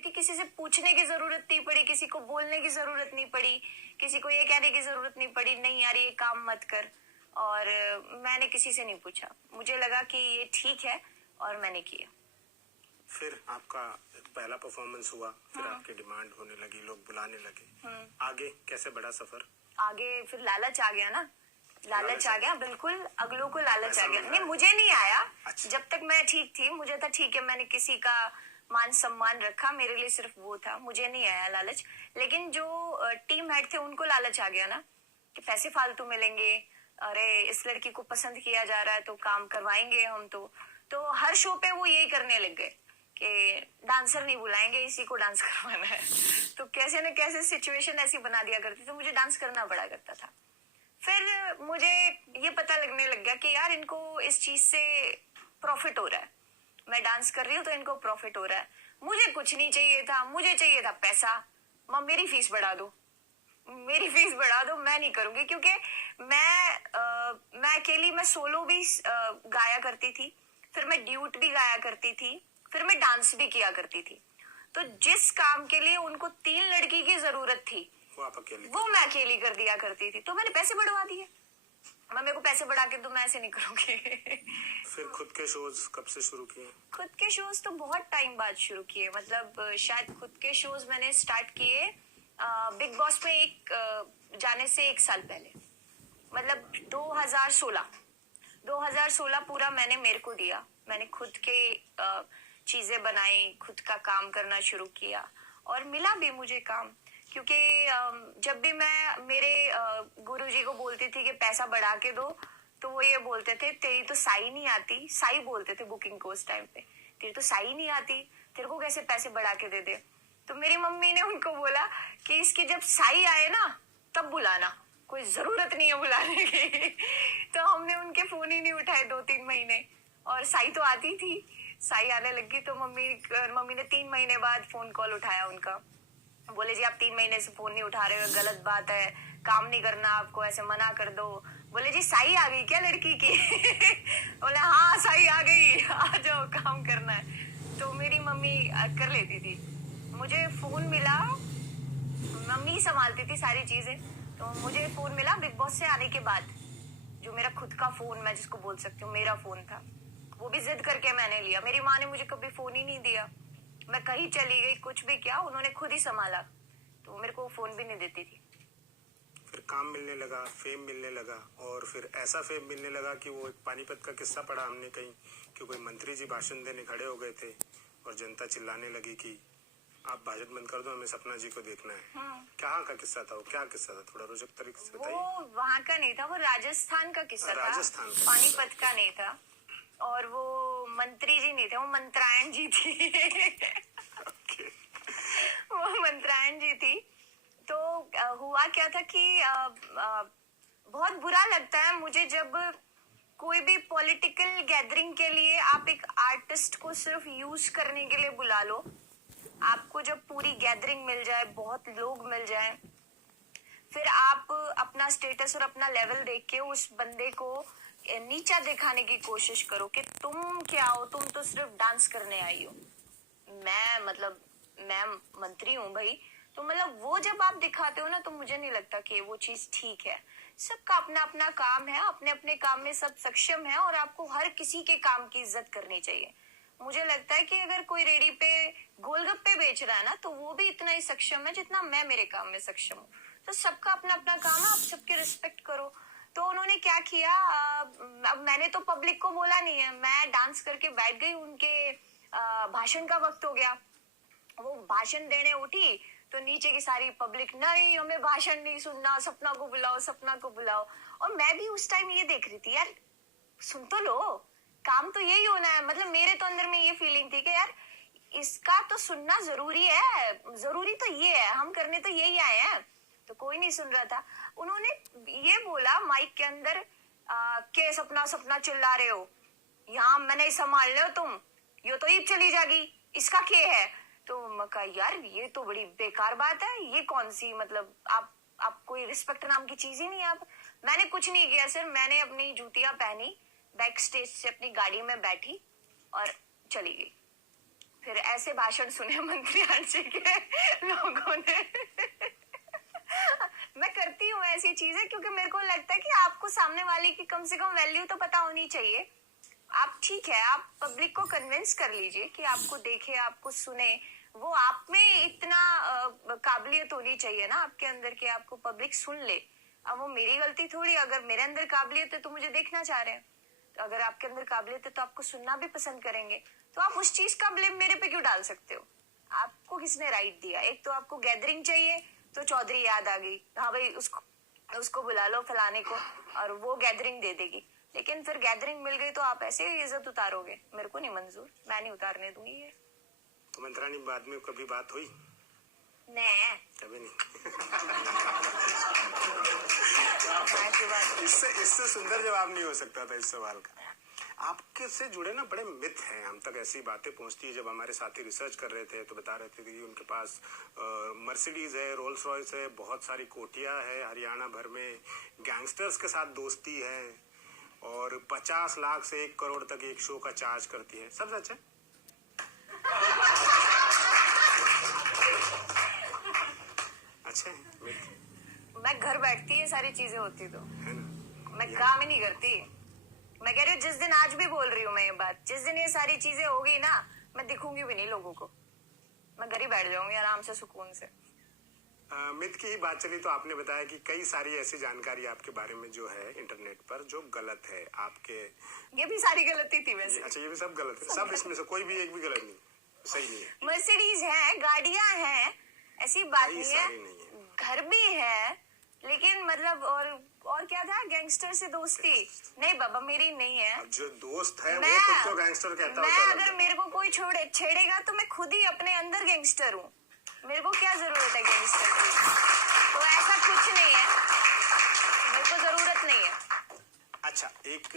थी, किसी से पूछने की जरूरत नहीं पड़ी, किसी को बोलने की जरूरत नहीं पड़ी, किसी को ये कहने की जरूरत नहीं पड़ी नहीं यार ये काम मत कर। और मैंने किसी से नहीं पूछा, मुझे लगा कि ये ठीक है और मैंने किया। फिर आपका पहला परफॉर्मेंस हुआ, फिर आपकी डिमांड होने लगी, लोग बुलाने लगे, आगे कैसे बढ़ा सफर? आगे फिर लालच आ गया ना, लालच आ गया, बिल्कुल अगलों को लालच आ गया। नहीं मुझे नहीं आया। अच्छा। जब तक मैं ठीक थी मुझे था ठीक है, मैंने किसी का मान सम्मान रखा, मेरे लिए सिर्फ वो था, मुझे नहीं आया लालच। लेकिन जो टीम हेड थे उनको लालच आ गया ना कि पैसे फालतू मिलेंगे, अरे इस लड़की को पसंद किया जा रहा है तो काम करवाएंगे हम। तो हर शो पे वो यही करने लग गए कि डांसर नहीं बुलाएंगे, इसी को डांस करवाना है। तो कैसे न कैसे सिचुएशन ऐसी बना दिया करती, तो मुझे डांस करना पड़ा करता था। फिर मुझे ये पता लगने लग गया कि यार इनको इस चीज से प्रॉफिट हो रहा है, मैं डांस कर रही हूँ तो इनको प्रॉफिट हो रहा है। मुझे कुछ नहीं चाहिए था, मुझे चाहिए था पैसा। माँ मेरी फीस बढ़ा दो, मेरी फीस बढ़ा दो, मैं नहीं करूंगी। क्योंकि मैं अकेली, मैं सोलो भी गाया करती थी, फिर मैं ड्यूट भी गाया करती थी, फिर मैं डांस भी किया करती थी। तो जिस काम के लिए उनको 3 लड़की की जरूरत थी वो मैं अकेली कर दिया करती थी। तो मैंने पैसे बढ़वा दिए। मैं मेरे को पैसे बढ़ा के तो मैं ऐसे नहीं करूंगी। फिर खुद के शोज कब से शुरू किए? खुद के शोज तो बहुत टाइम बाद शुरू किए, मतलब शायद खुद के शोज मैंने स्टार्ट किए बिग बॉस में जाने से 1 साल पहले, मतलब 2016 पूरा मैंने मेरे को दिया। मैंने खुद के चीजें बनाई, खुद का काम करना शुरू किया और मिला भी मुझे काम। क्योंकि जब भी मैं मेरे गुरुजी को बोलती थी कि पैसा बढ़ा के दो, तो वो ये बोलते थे तेरी तो साई नहीं आती, साई बोलते थे बुकिंग को उस टाइम पे, तेरी तो साई नहीं आती, तेरे को कैसे पैसे बढ़ा के दे दे। तो मेरी मम्मी ने उनको बोला कि इसकी जब साई आए ना तब बुलाना, कोई जरूरत नहीं है बुलाने की। तो हमने उनके फोन ही नहीं उठाए 2-3 महीने, और साई तो आती थी, साई आने लगी। तो मम्मी ने 3 महीने बाद फोन कॉल उठाया उनका, बोले जी आप 3 महीने से फोन नहीं उठा रहे हो, गलत बात है, काम नहीं करना आपको, ऐसे मना कर दो। बोले जी साई आ गई क्या लड़की की? बोले हाँ साई आ गई, आ जाओ काम करना है। तो मेरी मम्मी कर लेती थी। मुझे फोन मिला, मम्मी संभालती थी सारी चीजें, तो मुझे फोन मिला बिग बॉस से आने के बाद, जो मेरा खुद का फोन मैं जिसको बोल सकती हूँ मेरा फोन था। वो भी जिद करके मैंने लिया, मेरी माँ ने मुझे कभी फोन ही नहीं दिया। मैं कहीं चली गई, कुछ भी किया, उन्होंने खुद ही संभाला, तो मेरे को फोन भी नहीं देती थी। फिर काम मिलने लगा, फेम मिलने लगा, और फिर ऐसा फेम मिलने लगा कि वो एक पानीपत का किस्सा पढ़ा हमने कहीं कि कोई मंत्री जी भाषण देने खड़े हो गए थे और जनता चिल्लाने लगी कि आप भाषण बंद कर दो, हमें सपना जी को देखना है। कहाँ का किस्सा था वो, क्या किस्सा था, थोड़ा रोचक तरीके से बताइए। वो वहाँ का नहीं था, वो राजस्थान का किस्सा था, राजस्थान का, पानीपत का नहीं था। और वो मंत्री जी नहीं थे, वो मंत्रायण जी थी। वो मंत्रायण जी थी। तो हुआ क्या था कि बहुत बुरा लगता है मुझे जब कोई भी पॉलिटिकल गैदरिंग के लिए आप एक आर्टिस्ट को सिर्फ यूज करने के लिए बुला लो। आपको जब पूरी गैदरिंग मिल जाए, बहुत लोग मिल जाए, फिर आप अपना स्टेटस और अपना लेवल देख के उस बंदे को नीचा दिखाने की कोशिश करो कि तुम क्या हो, तुम तो सिर्फ डांस करने आई हो, मैं मंत्री हूँ भाई। तो मतलब वो जब आप दिखाते हो ना, तो मुझे नहीं लगता कि वो चीज ठीक है। सबका अपना अपना काम है, अपने अपने काम में सब सक्षम है, और आपको हर किसी के काम की इज्जत करनी चाहिए। मुझे लगता है कि अगर कोई रेडी पे गोलगप्पे बेच रहा है ना, तो वो भी इतना ही सक्षम है जितना मैं मेरे काम में सक्षम हूँ। तो सबका अपना अपना काम है, आप सबके रिस्पेक्ट करो। तो उन्होंने क्या किया, अब मैंने तो पब्लिक को बोला नहीं है, मैं डांस करके बैठ गई, उनके भाषण का वक्त हो गया। वो भाषण देने उठी तो नीचे की सारी पब्लिक, नहीं हमें भाषण नहीं सुनना, सपना को बुलाओ, सपना को बुलाओ। और मैं भी उस टाइम ये देख रही थी, यार सुन तो लो, काम तो यही होना है। मतलब मेरे तो अंदर में ये फीलिंग थी कि यार इसका तो सुनना जरूरी है, जरूरी तो ये है, हम करने तो यही आए हैं। तो कोई नहीं सुन रहा था। उन्होंने ये बोला माइक के अंदर के सपना सपना चिल्ला रहे हो, यहाँ मैं नहीं संभाल रहे हो तुम, ये तो ईब चली जाएगी, इसका क्या है। तो मैं कहा यार ये तो बड़ी बेकार बात है, ये कौन सी, मतलब आप कोई रिस्पेक्ट नाम की चीज ही नहीं है। आप मैंने कुछ नहीं किया सर, मैंने अपनी जूतियां पहनी, बैक स्टेज से अपनी गाड़ी में बैठी और चली गई। फिर ऐसे भाषण सुने मंत्री जी के लोगों ने। मैं करती हूँ ऐसी चीजें क्योंकि मेरे को लगता है कि आपको सामने वाले की कम से कम वैल्यू तो पता होनी चाहिए। आप ठीक है, आप पब्लिक को कन्विंस कर लीजिए कि आपको देखे, आपको सुने। वो आप में इतना काबिलियत होनी चाहिए ना आपके अंदर कि आपको पब्लिक सुन ले। अब वो मेरी गलती थोड़ी, अगर मेरे अंदर काबिलियत है तो मुझे देखना चाह रहे हैं, तो अगर आपके अंदर काबिलियत है तो आपको सुनना भी पसंद करेंगे। तो आप उस चीज का ब्लेम मेरे पे क्यों डाल सकते हो? आपको किसने राइट दिया? एक तो आपको गैदरिंग चाहिए तो चौधरी याद आ गई, हाँ भाई उसको बुला लो फलाने को, और वो गैदरिंग दे देगी। लेकिन फिर गैदरिंग मिल गई तो आप ऐसे ही इज्जत उतारोगे? मेरे को नहीं मंजूर, मैं नहीं उतारने दूंगी ये। तो मंत्रानी बाद में कभी बात हुई? नहीं, कभी नहीं। बात इससे सुंदर जवाब नहीं हो सकता था इस सवाल का। आपके से जुड़े ना बड़े मिथ हैं, हम तक ऐसी बातें पहुंचती है। जब हमारे साथी रिसर्च कर रहे थे तो बता रहे थे कि उनके पास मर्सिडीज है, रोल्स रॉयस है, बहुत सारी कोटियां है, हरियाणा भर में गैंगस्टर्स के साथ दोस्ती है, और 50 लाख से 1 करोड़ तक एक शो का चार्ज करती है। सब सच है? अच्छा है। मैं घर बैठती ये सारी चीजें होती तो है ना? मैं काम ही नहीं करती। मैं कह रही हूँ जिस दिन, आज भी बोल रही हूँ मैं ये बात, जिस दिन ये सारी चीजें होगी ना, मैं दिखूंगी भी नहीं लोगों को, मैं घर ही बैठ जाऊंगी आराम से सुकून से। मिथ की ही बात चली तो आपने बताया कि कई सारी ऐसी जानकारी आपके बारे में जो है इंटरनेट पर जो गलत है। आपके ये भी सारी गलती थी वैसे। अच्छा, ये भी सब गलत है? सब इसमें से कोई भी एक भी गलत नहीं, सही नहीं है? मर्सिडीज है, गाड़ियां हैं, ऐसी बात नहीं है, घर भी है, लेकिन मतलब और क्या था? गैंगस्टर से दोस्ती नहीं बाबा, मेरी नहीं है। अब जो दोस्त है वो खुद को गैंगस्टर कहता है। मैं अगर मेरे को कोई छेड़ेगा तो मैं खुद ही अपने अंदर गैंगस्टर हूँ, मेरे को क्या जरूरत है गैंगस्टर की? तो ऐसा कुछ नहीं है, मेरे को जरूरत नहीं है। अच्छा, एक